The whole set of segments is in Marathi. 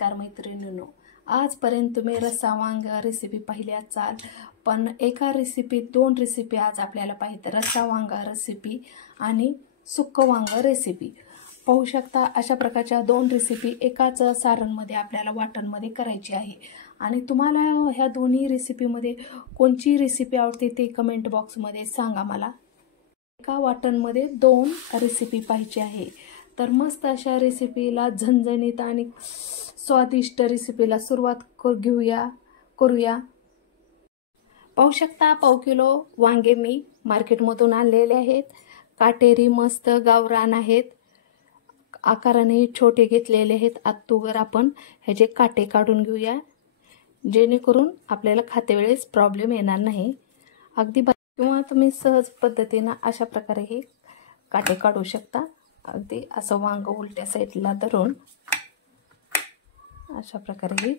नमस्कार मैत्रिणींनो, आजपर्यंत तुम्ही रस्सा वांग रेसिपी पाहिली असाल, पण एका रेसिपी दोन रेसिपी आज आपल्याला पाहिजे. रस्सा वांग रेसिपी आणि सुक्क वांग रेसिपी पाहू शकता. अशा प्रकारच्या दोन रेसिपी एकाच सारणमध्ये आपल्याला वाटणमध्ये करायची आहे. आणि तुम्हाला ह्या दोन्ही रेसिपीमध्ये कोणची रेसिपी आवडते ते कमेंट बॉक्समध्ये सांगा मला. एका वाटणमध्ये दोन रेसिपी पाहिजे आहे. तर मस्त अशा रेसिपीला, झणझणीत आणि स्वादिष्ट रेसिपीला सुरुवात करूया. पाहू शकता, पाव किलो वांगे मी मार्केटमधून आणलेले आहेत. काटेरी मस्त गावरान आहेत. आकाराने छोटे घेतलेले आहेत. अगोदर आपण ह्याचे काटे काढून घेऊया, जेणेकरून आपल्याला खातेवेळेस प्रॉब्लेम येणार नाही. अगदी किंवा तुम्ही सहज पद्धतीने अशा प्रकारे हे काटे काढू शकता. अगदी असं वांग उलट्या साईडला धरून अशा प्रकारे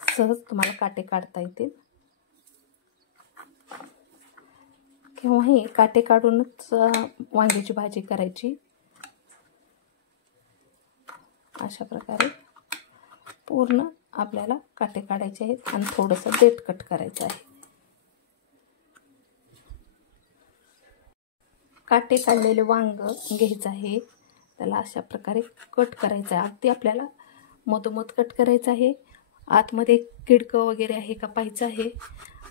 सहज तुम्हाला काटे काढता येतील. किंवा हे काटे काढूनच वांग्याची भाजी करायची. अशा प्रकारे पूर्ण आपल्याला काटे काढायचे आहेत आणि थोडंसं देठ कट करायचं आहे. काटे काढलेले वांग घ्यायचं आहे, त्याला अशा प्रकारे कट करायचं आहे. अगदी आपल्याला मधोमध कट करायचं आहे. आतमध्ये किडकं वगैरे आहे का पाहायचं आहे.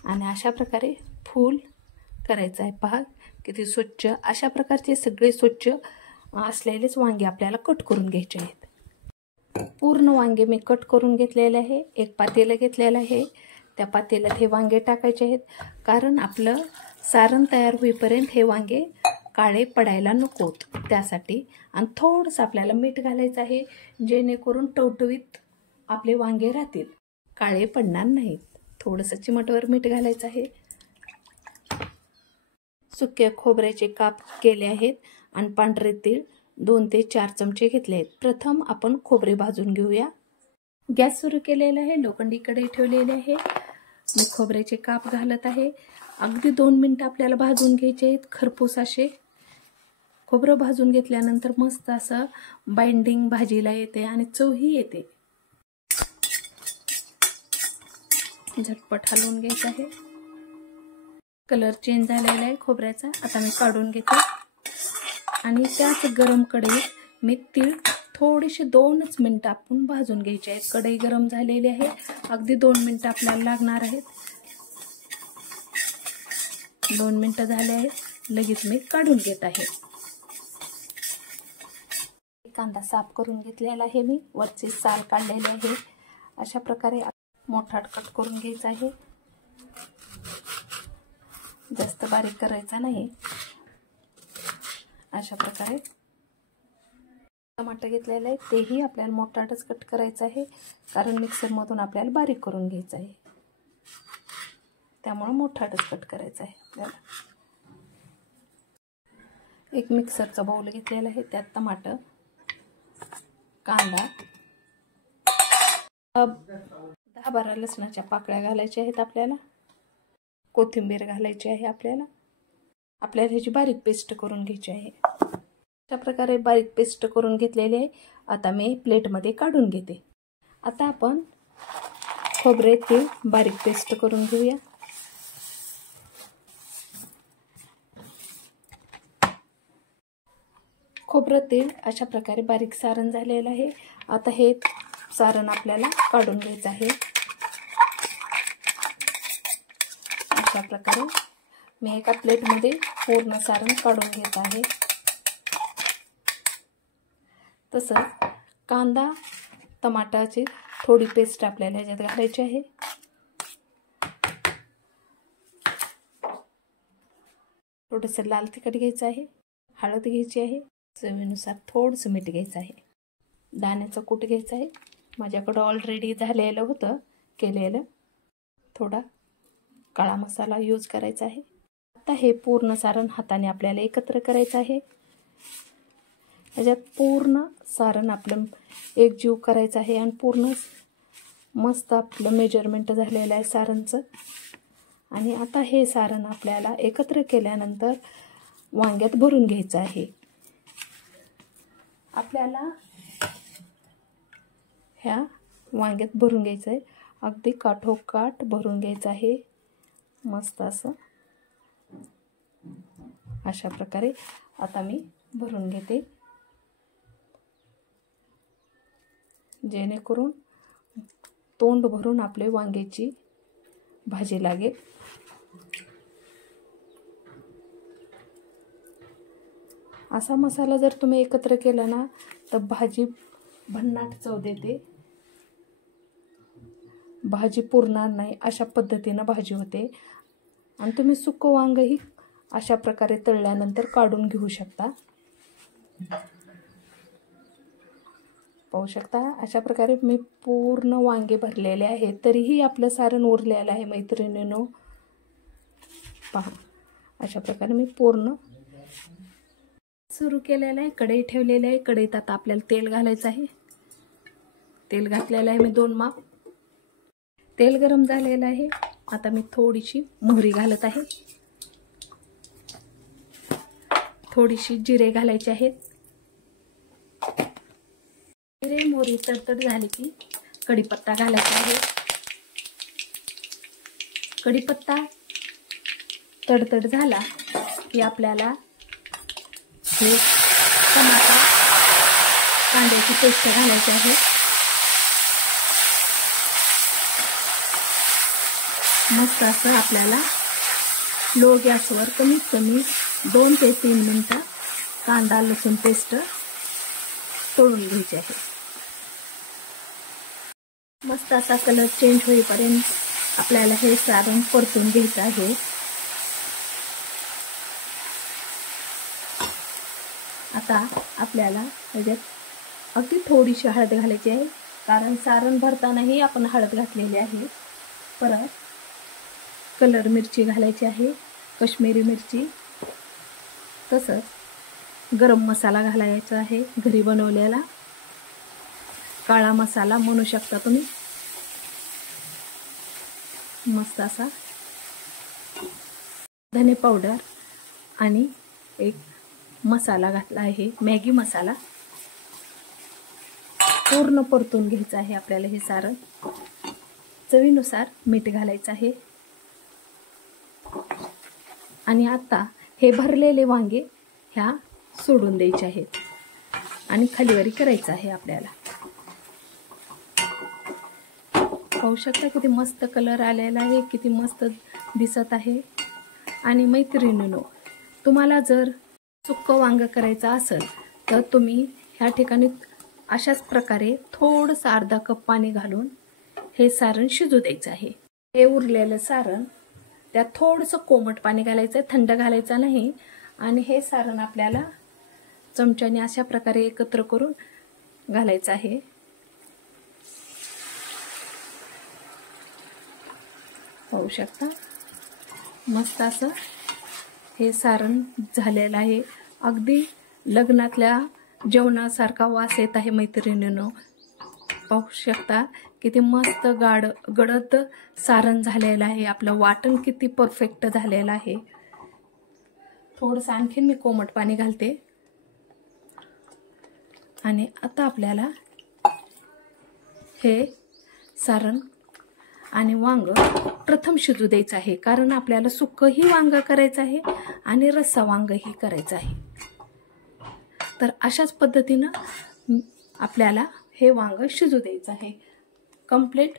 आणि अशा प्रकारे फूल करायचं आहे. पहा किती स्वच्छ. अशा प्रकारचे सगळे स्वच्छ असलेलेच वांगे आपल्याला कट करून घ्यायचे आहेत. पूर्ण वांगे मी कट करून घेतलेले आहे. एक पातेलं घेतलेलं आहे. त्या पातेल्यात हे वांगे टाकायचे आहेत, कारण आपलं सारण तयार होईपर्यंत हे वांगे काळे पडायला नकोत त्यासाठी. आणि थोडंसं आपल्याला मीठ घालायचं आहे, जेणेकरून टवटवीत आपले वांगे राहतील, काळे पडणार नाहीत. थोडंसं चिमटवर मीठ घालायचं आहे. सुक्या खोबऱ्याचे काप केले आहेत आणि पांढरे तीळ 2 ते 4 चमचे घेतले आहेत. प्रथम आपण खोबरे भाजून घेऊया. गॅस सुरू केलेला आहे, लोखंडी कढई ठेवलेली आहे. मी खोबऱ्याचे काप घालत आहे. अगदी 2 मिनिटं आपल्याला भाजून घ्यायचे आहेत. खरपूस असे खोबरं भाजून घेतल्यानंतर मस्त असं बाइंडिंग भाजीला येते आणि चवही येते. झटपट हलवून घ्यायचं आहे. कलर चेंज झालेला आहे खोबऱ्याचा. आता मी काढून घेते आणि त्याच गरम कढईत मी तीळ थोडेसे 2च मिनिटं आपण भाजून घ्यायचे आहेत. कढई गरम झालेली आहे. अगदी 2 मिनिटं आपल्याला लागणार आहेत. 2 मिनिटं झाले आहेत. लगेच मी काढून घेत आहे. कांदा साफ करून घेतलेला आहे मी. वरची साल काढलेली आहे. अशा प्रकारे मोठा कट करून घ्यायचा आहे. जास्त बारीक करायचा नाही. अशा प्रकारे टमाटर घेतलेलं आहे, तेही आपल्याला मोठाच कट करायचं आहे, कारण मिक्सरमधून आपल्याला बारीक करून घ्यायचं आहे. त्यामुळे मोठाच कट करायचं आहे आपल्याला. एक मिक्सरचा बाउल घेतलेला आहे. त्यात टमाटर, कांदा, 10-12 लसणाच्या पाकळ्या घालायच्या आहेत आपल्याला. कोथिंबीर घालायची आहे आपल्याला. ह्याची बारीक पेस्ट करून घ्यायची आहे. अशा प्रकारे बारीक पेस्ट करून घेतलेली आहे. आता मी प्लेटमध्ये काढून घेते. आता आपण खोबऱ्याची बारीक पेस्ट करून घेऊया. खोबरं तेल अशा प्रकारे बारीक सारण झालेलं आहे. आता हे सारण आपल्याला काढून घ्यायचं आहे. अशा प्रकारे मी एका प्लेटमध्ये पूर्ण सारण काढून घेत आहे. तसंच कांदा, टमाटाची थोडी पेस्ट आपल्याला ह्याच्यात घालायची आहे. थोडंसं लाल तिखट घ्यायचं आहे. हळद घ्यायची आहे. चवीनुसार थोडंसं मीठ घ्यायचं आहे. दाण्याचं कूट घ्यायचं आहे. माझ्याकडं ऑलरेडी झालेलं होतं केलेलं. थोडा काळा मसाला यूज करायचा आहे. आता हे पूर्ण सारण हाताने आपल्याला एकत्र करायचं आहे. ह्याच्यात पूर्ण सारण आपलं एकजीव करायचं आहे आणि पूर्ण मस्त आपलं मेजरमेंट झालेलं आहे सारणचं. आणि आता हे सारण आपल्याला एकत्र केल्यानंतर वांग्यात भरून घ्यायचं आहे. आपल्याला ह्या वांग्यात भरून घ्यायचं आहे, अगदी काठोकाठ भरून घ्यायचं आहे मस्त असं. अशा प्रकारे आता मी भरून घेते, जेणेकरून तोंड भरून आपले वांग्याची भाजी लागेल. असा मसाला जर तुम्ही एकत्र केला ना तर भाजी भन्नाट चव देते, भाजी पुरणार नाही, अशा पद्धतीनं भाजी होते. आणि तुम्ही सुकं वांगही अशा प्रकारे तळल्यानंतर काढून घेऊ शकता. पाहू शकता अशा प्रकारे मी पूर्ण वांगे भरलेले आहे, तरीही आपलं सारण उरलेलं आहे मैत्रिणींनो. पहा अशा प्रकारे मी पूर्ण सुरू केलेलं आहे. कढई ठेवलेली आहे, कढईत आता आपल्याला तेल घालायचं आहे. तेल घातलेलं आहे मी 2 माप. तेल गरम झालेलं आहे, आता मी थोडीशी मोहरी घालत आहे, थोडीशी जिरे घालायचे आहेत. जिरे मोहरी तडतड झाली की कढीपत्ता घालायचा आहे. कढीपत्ता तडतड झाला की आपल्याला हे टमाटर कांद्याची पेस्ट घालायची आहे. मस्त असं आपल्याला लो गॅसवर कमीत कमी 2 ते 3 मिनिटं कांदा लसूण पेस्ट तळून घ्यायची आहे. मस्त असा कलर चेंज होईपर्यंत आपल्याला हे सारण परतून घ्यायचं आहे. आता आपल्याला ह्याच्यात अगदी थोडीशी हळद घालायची आहे, कारण सारण भरतानाही आपण हळद घातलेली आहे. परत कलर मिरची घालायची आहे, काश्मीरी मिरची. तसंच गरम मसाला घालायचा आहे, घरी बनवलेला काळा मसाला म्हणू शकता तुम्ही. मस्त असा धने पावडर आणि एक मसाला घातला आहे, मॅगी मसाला. पूर्ण परतून घ्यायचं आहे आपल्याला हे सारण. चवीनुसार मीठ घालायचं आहे. आणि आता हे भरलेले वांगे ह्या सोडून द्यायचे आहेत आणि खालीवरी करायचं आहे आपल्याला. पाहू शकता किती मस्त कलर आलेला आहे, किती मस्त दिसत आहे. आणि मैत्रिणींनो, तुम्हाला जर सुक्कं वांगं करायचं असेल तर तुम्ही ह्या ठिकाणी अशाच प्रकारे थोडंसं अर्धा कप पाणी घालून हे सारण शिजू द्यायचं आहे. हे उरलेलं सारण त्यात थोडंसं कोमट पाणी घालायचं आहे, थंड घालायचं नाही. आणि हे सारण आपल्याला चमच्याने अशा प्रकारे एकत्र करून घालायचं आहे. पाहू शकता मस्त असं हे सारण झालेलं आहे. अगदी लग्नातल्या जेवणासारखा वास येत आहे मैत्रिणींनो. पाहू शकता किती मस्त गडद सारण झालेलं आहे. आपलं वाटण किती परफेक्ट झालेलं आहे. थोडंसं आणखीन मी कोमट पाणी घालते. आणि आता आपल्याला हे सारण आणि वांग प्रथम शिजू द्यायचं आहे, कारण आपल्याला सुक्कंही वांग करायचं आहे आणि रस्सा वांगही करायचं आहे. तर अशाच पद्धतीनं आपल्याला हे वांग शिजू द्यायचं आहे. कंप्लीट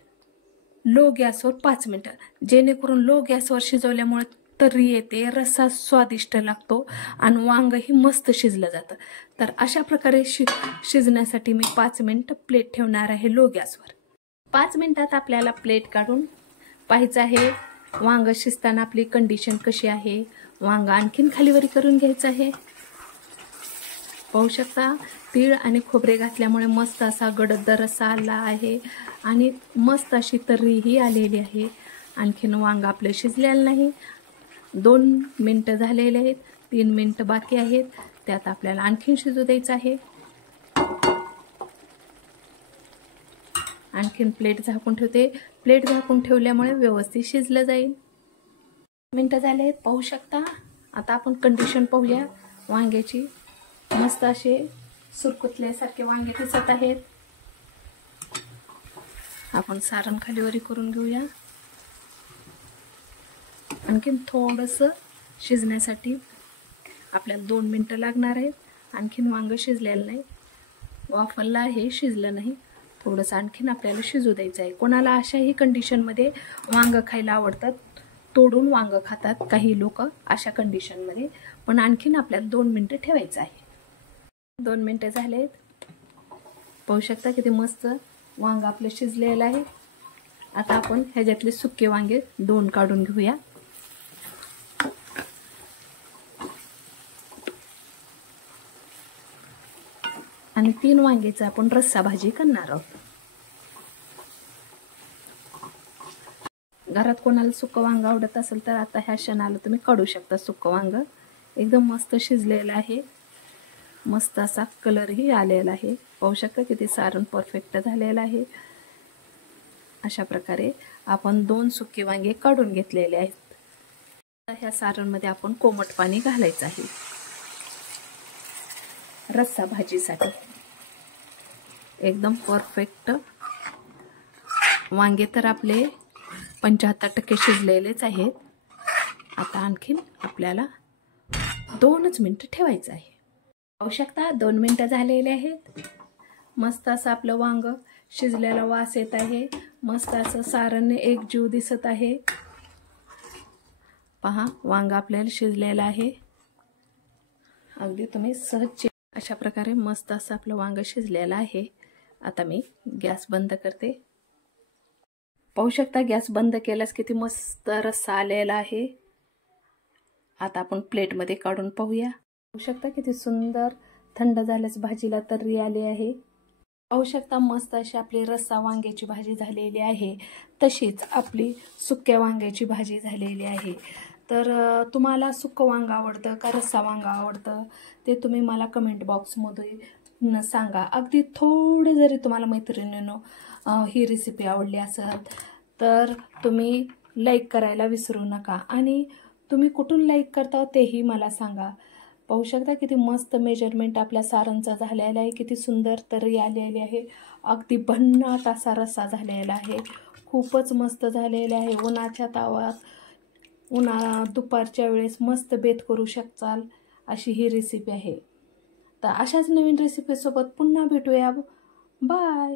लो गॅसवर 5 मिनिटं, जेणेकरून लो गॅसवर शिजवल्यामुळे तर्री येते, रस्सा स्वादिष्ट लागतो आणि वांगही मस्त शिजलं जातं. तर अशा प्रकारे शिजण्यासाठी मी 5 मिनिटं प्लेट ठेवणार आहे लो गॅसवर. 5 मिनिटात आपल्याला प्लेट काढून पाहायचं आहे वांग शिजताना आपली कंडिशन कशी आहे. वांग आणखीन खालीवरी करून घ्यायचं आहे. पाहू शकता तीळ आणि खोबरे घातल्यामुळे मस्त असा गडद रस्सा आला आहे आणि मस्त अशी तर्रीही आलेली आहे. आणखीन वांग आपलं शिजलेलं नाही. 2 मिनिटं झालेले आहेत, 3 मिनिटं बाकी आहेत. त्यात आपल्याला आणखीन शिजू द्यायचं आहे. आणखीन प्लेट झाकून ठेवते. प्लेट झाकून ठेवल्यामुळे व्यवस्थित शिजलं जाईल. मिनिटं झाले आहेत, पाहू शकता. आता आपण कंडिशन पाहूया वांग्याची. मस्त असे सुरकुतल्यासारखे वांगे दिसत आहेत. आपण सारण खालीवरी करून घेऊया. आणखीन थोडंसं शिजण्यासाठी आपल्याला 2 मिनटं लागणार आहेत. आणखीन वांगं शिजलेलं नाही, वाफरला आहे, शिजलं नाही. थोडंसं आणखीन आपल्याला शिजू द्यायचं आहे. कोणाला अशाही कंडिशनमध्ये वांगं खायला आवडतात, तोडून वांगं खातात काही लोक अशा कंडिशनमध्ये. पण आणखीन आपल्याला 2 मिनटं ठेवायचं आहे. 2 मिनटं झालेत. पाहू शकता किती मस्त वांगं आपलं शिजलेलं आहे. आता आपण ह्याच्यातले सुके वांगे 2 काढून घेऊया. आणि 3 वांग्याचा आपण रस्सा भाजी करणार आहोत. घरात कोणाला सुकं वांग आवडत असेल तर आता ह्या क्षणाला तुम्ही काढू शकता सुकं वांग. एकदम मस्त शिजलेलं आहे, मस्त असा कलरही आलेला आहे. पाहू शकता किती सारण परफेक्ट झालेलं आहे. अशा प्रकारे आपण 2 सुके वांगे काढून घेतलेले आहेत. ह्या सारणमध्ये आपण कोमट पाणी घालायचं आहे रस्सा भाजीसाठी. एकदम परफेक्ट वांगे तर आपले 75% शिजलेलेच आहेत. आता आणखीन आपल्याला 2च मिनटं ठेवायचं आहे. पाहू शकता 2 मिनटं झालेले आहेत. मस्त असं आपलं वांग शिजलेला वास येत आहे. मस्त असं सारण एकजीव दिसत आहे. पहा वांग आपल्याला शिजलेलं आहे. अगदी तुम्ही सहज अशा प्रकारे मस्त असं आपलं वांग शिजलेलं आहे. आता मी गॅस बंद करते. पाहू शकता गॅस बंद केल्यास किती मस्त रस्सा आलेला आहे. आता आपण प्लेटमध्ये काढून पाहूया. पाहू शकता किती सुंदर थंड झाल्यास भाजीला तर्री आली आहे. पाहू शकता मस्त अशी आपली रस्सा वांग्याची भाजी झालेली आहे. तशीच आपली सुक्या वांग्याची भाजी झालेली आहे. तर तुम्हाला सुकं वांग आवडतं का रस्सा वांग आवडतं ते तुम्ही मला कमेंट बॉक्समध्ये सांगा. अगदी थोडे जरी तुम्हाला मैत्रिणींनो ही रेसिपी आवडली असेल तर तुम्ही लाईक करायला विसरू नका. आणि तुम्ही कुठून लाईक करता तेही मला सांगा. पाहू शकता किती मस्त मेजरमेंट आपल्या सारणचा झालेला आहे. किती सुंदर तर्री आलेली आहे. अगदी भन्नाट असा रस्सा झालेला आहे. खूपच मस्त झालेला आहे. उन्हाच्या तावात दुपारच्या वेळेस मस्त बेत करू शकताल अशी ही रेसिपी आहे. तर अशाच नवीन रेसिपीसोबत पुन्हा भेटूया. बाय.